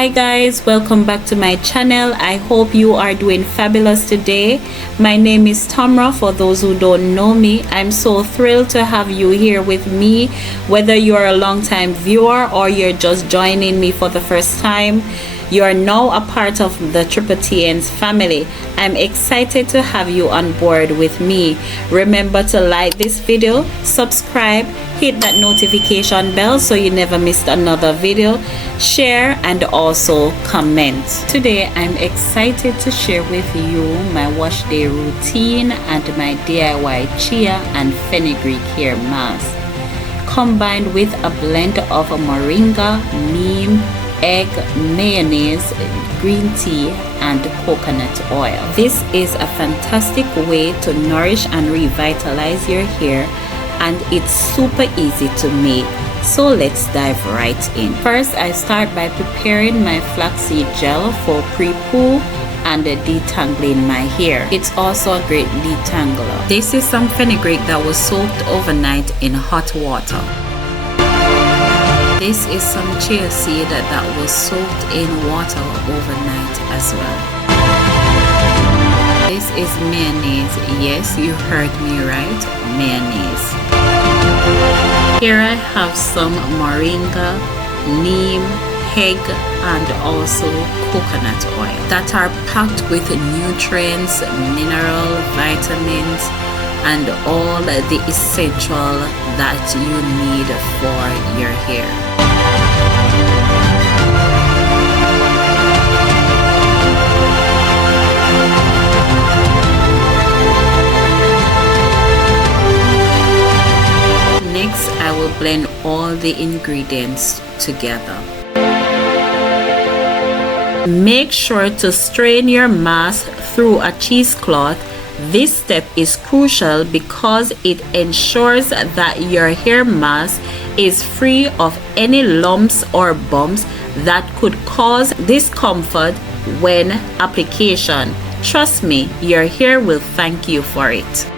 Hi guys, welcome back to my channel. I hope you are doing fabulous today. My name is Tamra. For those who don't know me, I'm so thrilled to have you here with me, whether you're a long-time viewer or you're just joining me for the first time. You are now a part of the Triple TN's family. I'm excited to have you on board with me. Remember to like this video, subscribe, hit that notification bell so you never missed another video, share, and also comment. Today I'm excited to share with you my wash day routine and my DIY Chia and Fenugreek hair mask, combined with a blend of Moringa, Neem, egg, mayonnaise, green tea, and coconut oil. This is a fantastic way to nourish and revitalize your hair, and it's super easy to make. So let's dive right in. First, I start by preparing my flaxseed gel for pre-poo and detangling my hair. It's also a great detangler. This is some fenugreek that was soaked overnight in hot water. This is some chia seed that was soaked in water overnight as well. This is mayonnaise. Yes, you heard me right, mayonnaise. Here I have some moringa, neem, egg, and also coconut oil that are packed with nutrients, mineral, vitamins, and all the essential that you need for your hair. Next, I will blend all the ingredients together. Make sure to strain your mask through a cheesecloth. This step is crucial because it ensures that your hair mask is free of any lumps or bumps that could cause discomfort when application. Trust me, your hair will thank you for it.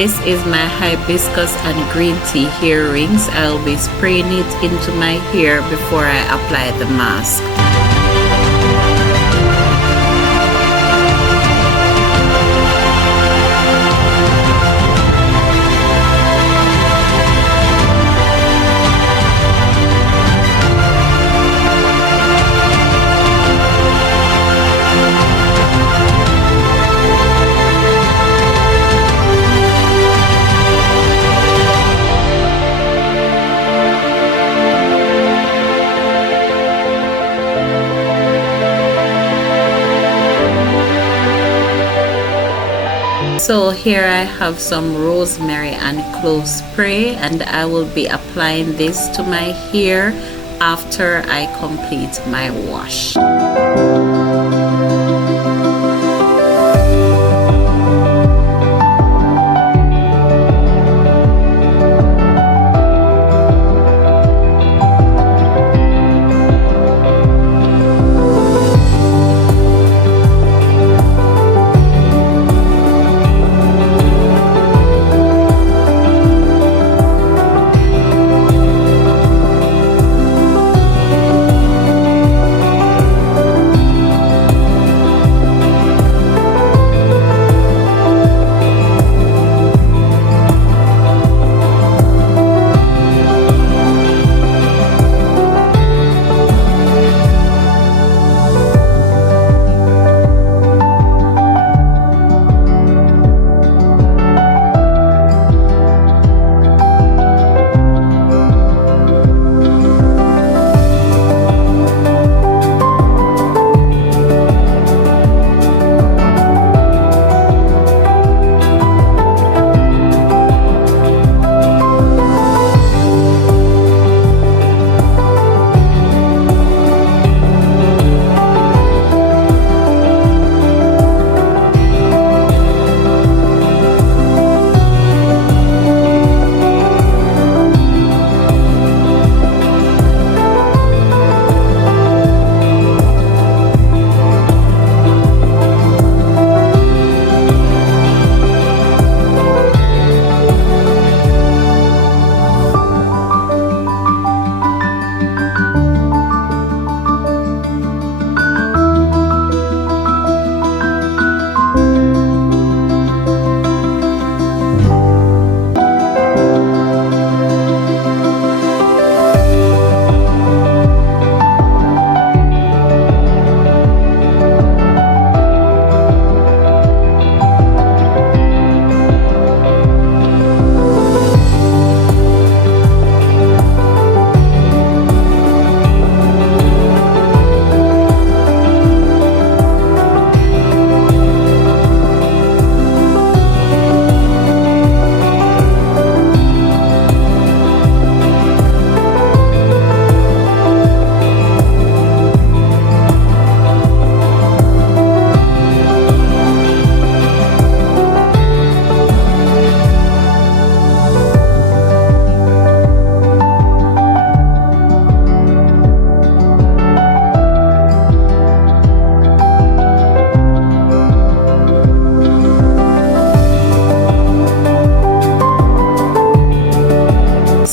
This is my hibiscus and green tea hair rings. I'll be spraying it into my hair before I apply the mask. So here I have some rosemary and clove spray, and I will be applying this to my hair after I complete my wash.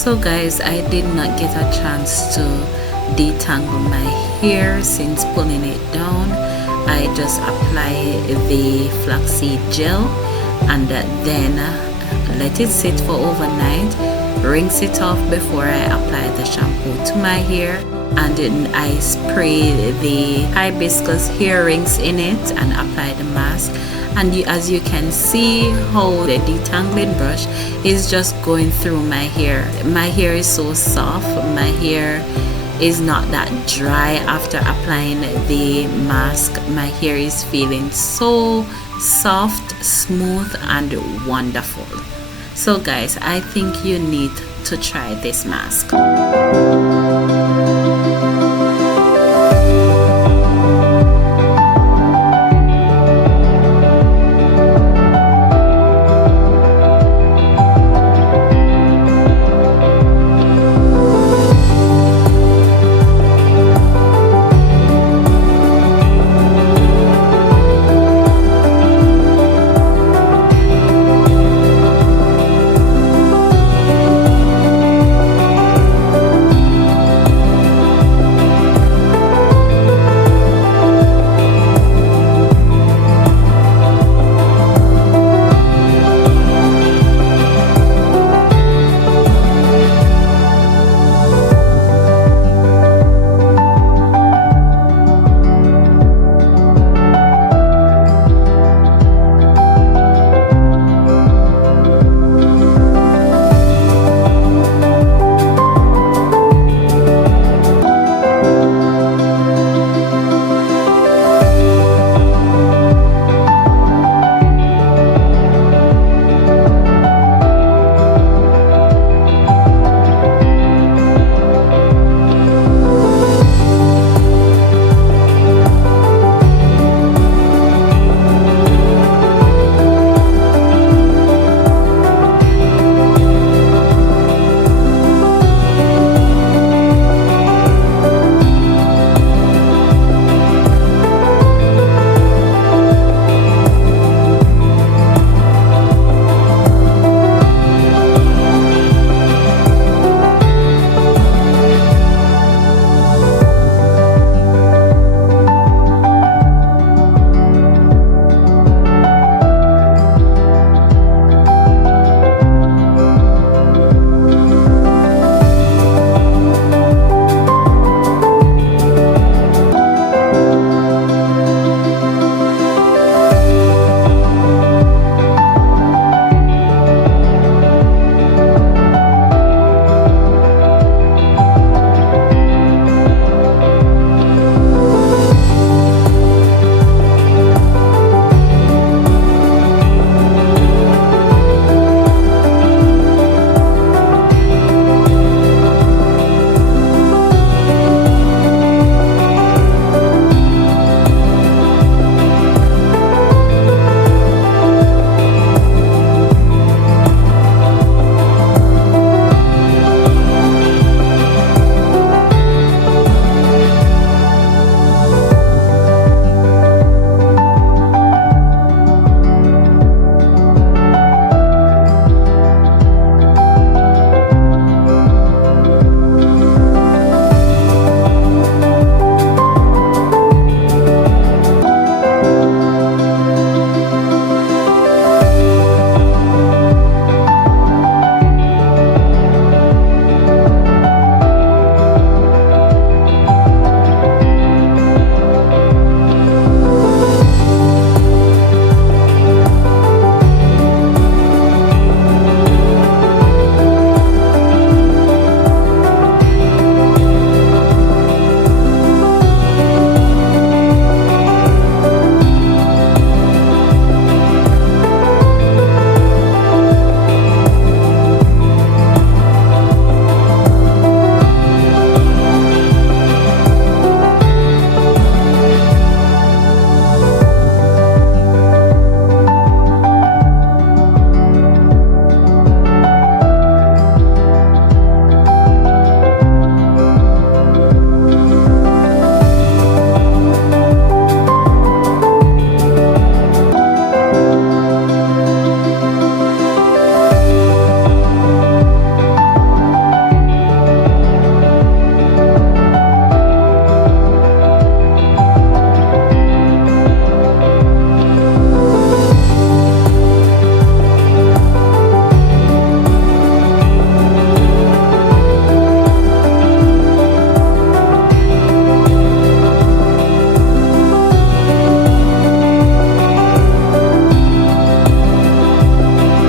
So guys, I did not get a chance to detangle my hair since pulling it down. I just apply the flaxseed gel and then let it sit for overnight, rinse it off before I apply the shampoo to my hair, and then I spray the hibiscus hair rings in it and apply the mask. And as you can see how the detangling brush is just going through my hair. My hair is so soft. My hair is not that dry after applying the mask. My hair is feeling so soft, smooth, and wonderful. So guys, I think you need to try this mask.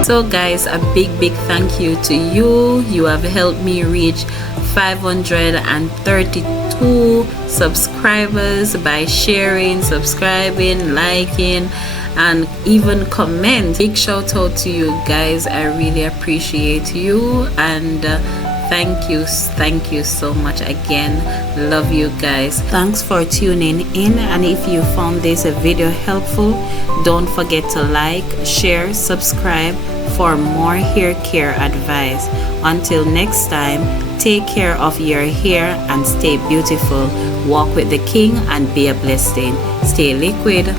So guys, a big thank you to you. You have helped me reach 532 subscribers by sharing, subscribing, liking, and even comment. Big shout out to you guys. I really appreciate you, and thank you so much again. Love you guys. Thanks for tuning in, and if you found this video helpful, don't forget to like, share, subscribe for more hair care advice. Until next time, take care of your hair and stay beautiful. Walk with the King and be a blessing. Stay liquid.